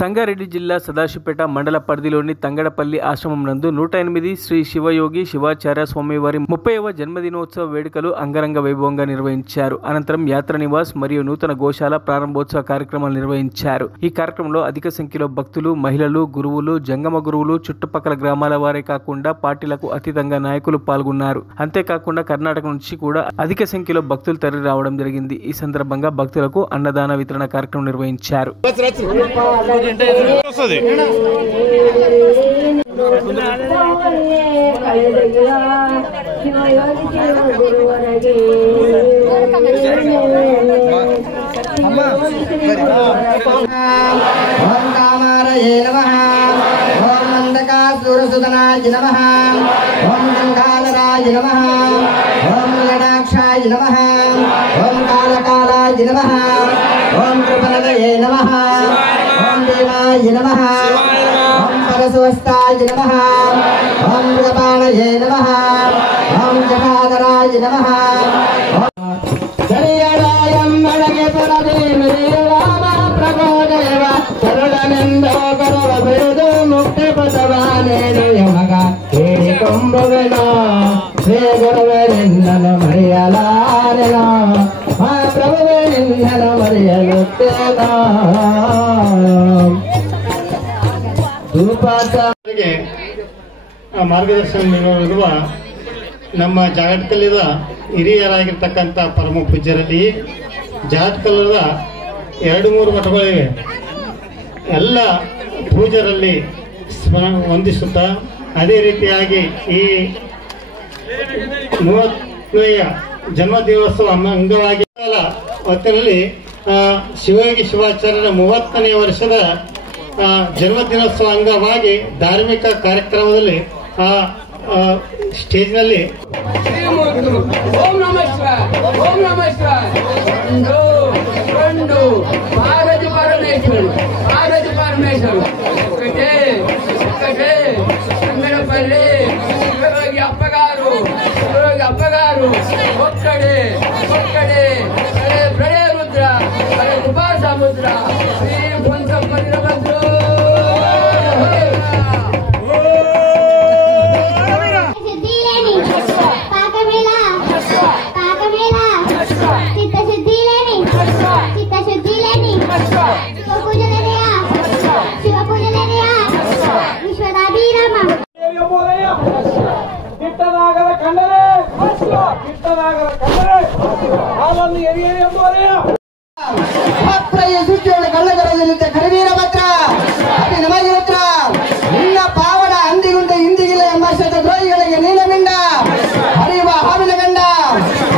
సంగారెడ్డి జిల్లా సదాశివపేట మండల పరిధిలోని తంగడపల్లి ఆశ్రమం నందు 108 శ్రీ శివయోగి శివాచార్య స్వామివారి 30వ జన్మదినోత్సవ వేడుకలు అంగరంగ వైభవంగా నిర్వహించారు. అనంతరం యాత్ర నివాస్ మరియు నూతన గోశాల ప్రారంభోత్సవ కార్యక్రమాలు నిర్వహించారు. ఈ కార్యక్రమంలో అధిక సంఖ్యలో భక్తులు, మహిళలు, గురువులు, జంగమ గురువులు, చుట్టుపక్కల గ్రామాల వారే కాకుండా పార్టీలకు అతీతంగా నాయకులు పాల్గొన్నారు. అంతేకాకుండా కర్ణాటక నుంచి కూడా అధిక సంఖ్యలో భక్తులు తరలి రావడం జరిగింది. ఈ సందర్భంగా భక్తులకు అన్నదాన వితరణ కార్యక్రమం నిర్వహించారు. ओम परस्वस्ताय नमः, ओम मृगपाणये नमः, ओम जटाधराय नमः. शरीरायं मणगे परदेवदेवाम प्रभोदेव शरणेन्दो करवबिरुदु मुक्तिपदवाने यमग हे कुंभवेनो श्री गुरुवेन्दन मरियलारेनो मा प्रभुवेन्दन मरियलुत्तेनो ಮಾರ್ಗದರ್ಶನ ನೀಡುವ ನಮ್ಮ ಜಾಗಟಕಲ್ಲಿದ ಹಿರಿಯರಾಗಿರ್ತಕ್ಕಂಥ ಪರಮ ಪೂಜ್ಯರಲ್ಲಿ ಜಾಗಟಕಲ್ಲದ 2-3 ಮಠಗಳಿವೆ. ಎಲ್ಲ ಪೂಜ್ಯರಲ್ಲಿ ವಂದಿಸುತ್ತಾ ಅದೇ ರೀತಿಯಾಗಿ ಈ 30ನೇ ಜನ್ಮದಿನೋತ್ಸವ ಅಂಗವಾಗಿ ಹೊತ್ತಿನಲ್ಲಿ ಶಿವಯೋಗಿ ಶಿವಾಚಾರ್ಯರ 30ನೇ ವರ್ಷದ ಜನ್ಮದಿನೋತ್ಸವ ಅಂಗವಾಗಿ ಧಾರ್ಮಿಕ ಕಾರ್ಯಕ್ರಮದಲ್ಲಿ ಸ್ಟೇಜ್ ನಲ್ಲಿ ಓಂ ನಮಃ ಶಿವಾಯ, ಓಂ ನಮಃ ಶಿವಾಯ. ಪಾರ್ವತಿ ಪರಮೇಶ್ವರು, ಪಾರ್ವತಿ ಪರಮೇಶ್ವರು ఒకటే సంగడపల్లి శివయోగి అప్పగారు, శివయోగి అప్పగారు ఒక్కడే ప్రళయ రుద్ర, కృపా సముద్ర శ్రీ పొంచపల్లి భద్రు. ಕರವೀರಭದ್ರ ಅತಿ ನಮಗಿರುತ್ರ ನಿನ್ನ ಪಾವನ ಅಂದಿಗುಂಟ ಇಂದಿಗಿಲ್ಲ ಎಂಬ ಶತ ದ್ರೋಹಿಗಳಿಗೆ ನೀಲಮಿಂಡ ಹರಿಯುವ ಹಾವಿನ ಗಂಡ,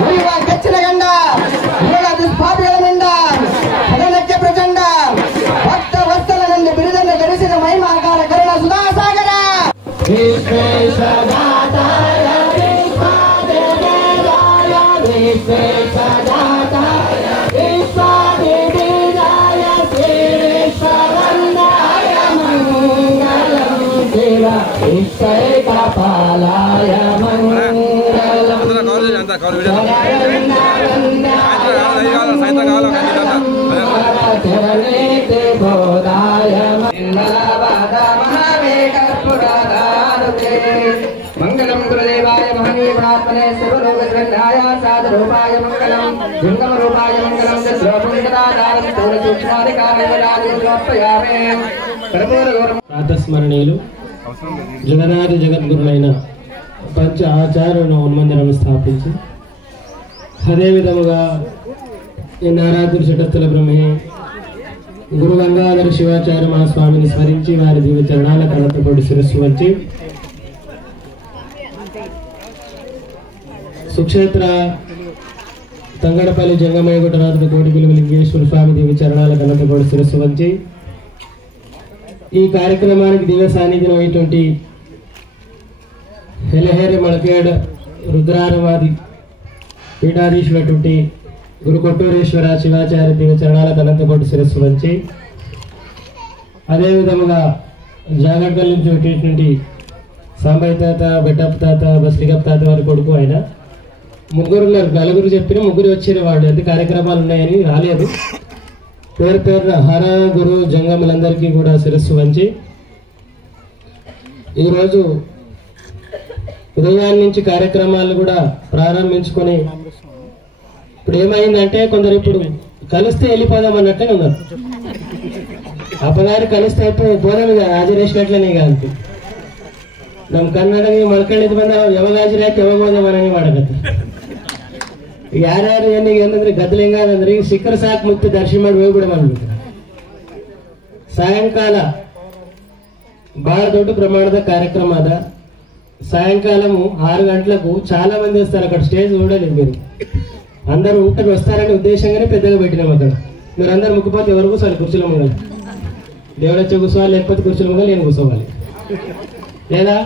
ಉರಿಯುವ ಕೆಚ್ಚಿನ ಗಂಡ, ದುಷ್ಪಾಪಿಗಳ ಮಿಂಡ, ಸದನಕ್ಕೆ ಪ್ರಚಂಡ, ಭಕ್ತ ವತ್ಸಲನೆಂದು ಬಿರುದನ್ನು ಗಳಿಸಿದ ಮಹಿಮಾಕಾರ ಕರುಣ ಸುಧಾಸಾಗರ. పాలాయ మంగళం గురుదేవాయ మహనీయగుణాత్మనే సర్వలోకశరణాయ సాధరూపాయ మంగళం జంగమ రూపాయ మంగళం సర్వపుణ్యదాధారం స్థూలసూక్ష్మాధికారయామే ప్రాతస్మరణీయులు జగన్నాథ జగద్గురులైన పంచ ఆచార్యులను ఉన్మందిరం స్థాపించి అదేవిధముగా ఈ నారాదురు చటస్థల బ్రహ్మే గురు గంగాధర శివాచార్య మహాస్వామిని స్మరించి వారి దివ్య చరణాల కళతపడి శిరస్సు వచ్చి సుక్షేత్ర తంగడపల్లి జంగమయ్య గుట్టనాథుడు కోటిపిలువ లింగేశ్వర స్వామి దివ్య చరణాల కళతపడి శిరస్సు వచ్చి ఈ కార్యక్రమానికి దివ్య సాన్నిధ్యం అయినటువంటి హెలహేరి మళకేడ్ రుద్రారవాది పీఠాధీశులటువంటి గురు కొట్టూరేశ్వర శివాచార్య దివ్య చరణాల కలంతకోటి శిరస్సు వంచి అదేవిధముగా జాగడ్కల్ నుంచి వచ్చేటువంటి సాంబయ్య తాత, బెట్టప్ప తాత, బస్లిగప్ తాత వారి కొడుకు ఆయన ముగ్గురు నలుగురు చెప్పిన ముగ్గురు వచ్చిన వాళ్ళు ఎంత కార్యక్రమాలు ఉన్నాయని రాలేదు. పేరు పేరున హర గురు జంగములందరికీ కూడా శిరస్సు వంచి ఈరోజు ఉదయాన్ని నుంచి కార్యక్రమాలు కూడా ప్రారంభించుకొని ఇప్పుడు ఏమైందంటే కొందరు ఇప్పుడు కలిస్తే వెళ్ళిపోదాం అన్నట్టుగా ఉన్నారు. ಅಪಗಾರಿ ಕಲಿಸ್ತಾ ಇತ್ತು ಬೋಧನೆ ಹಾಜರೇಸಿನಟ್ಲೇ ಈಗ ಅಂತ ನಮ್ಮ ಕನ್ನಡಗೆ ಮಳ್ಕೊಂಡಿದ್ದು ಬಂದ ಯಾವಾಗ ಹಾಜರಾಯ್ತು ಯಾವಾಗ ಹೋದ ಮನೆಗೆ ಮಾಡಕತ್ತ ಯಾರ್ಯಾರು ಏನಿಗೆ ಏನಂದ್ರೆ ಗದ್ದಲಿಂಗ ಅಂದ್ರೆ ಈಗ ಸಿಕ್ಕರೆ ಸಾಕು ಮುತ್ತು ದರ್ಶನ ಮಾಡಿ ಹೋಗ್ಬಿಡ ಬಂದ್ಬಿಟ್ಟು ಸಾಯಂಕಾಲ ಬಹಳ ದೊಡ್ಡ ప్రమాణದ కార్యక్రమ అద సాయంకాలం 6 గంటలకు చాలా మంది వస్తారు అక్కడ స్టేజ్ చూడలేదు మీరు అందరూ ఊటకు వస్తారనే ఉద్దేశంగానే పెద్దగా పెట్టినాం అక్కడ మీరు అందరూ ముక్కుపోతే ఎవరు కూర్చోవాలి కుర్చీల ముంగల దేవుడు వచ్చి కూర్చోవాలి లేకపోతే కుర్చీల ముంగల నేను కూర్చోవాలి లేదా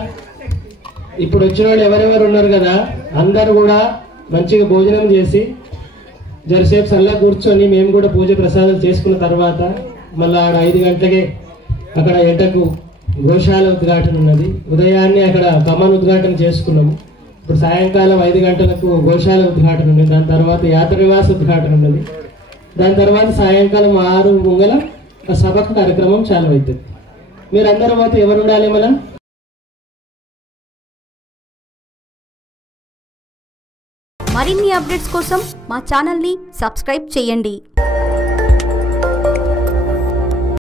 ఇప్పుడు వచ్చిన వాళ్ళు ఎవరెవరు ఉన్నారు కదా అందరూ కూడా మంచిగా భోజనం చేసి జరసేపు సల్లా కూర్చొని మేము కూడా పూజ ప్రసాదాలు చేసుకున్న తర్వాత మళ్ళీ ఆడ 5 గంటలకే అక్కడ ఎంటకు గోశాల ఉద్ఘాటన ఉన్నది ఉదయాన్నే అక్కడ కమాన్ ఉద్ఘాటన చేసుకున్నాము ఇప్పుడు సాయంకాలం 5 గంటలకు గోశాల ఉద్ఘాటన ఉన్నది దాని తర్వాత యాత్ర నివాస ఉద్ఘాటన ఉన్నది దాని తర్వాత సాయంకాలం 6 ముంగల సభకు కార్యక్రమం చాలు అవుతుంది మీరందరూ పోతే ఎవరు ఉండాలి మళ్ళా మరిన్ని అప్డేట్స్ కోసం మా ఛానల్ని సబ్స్క్రైబ్ చేయండి.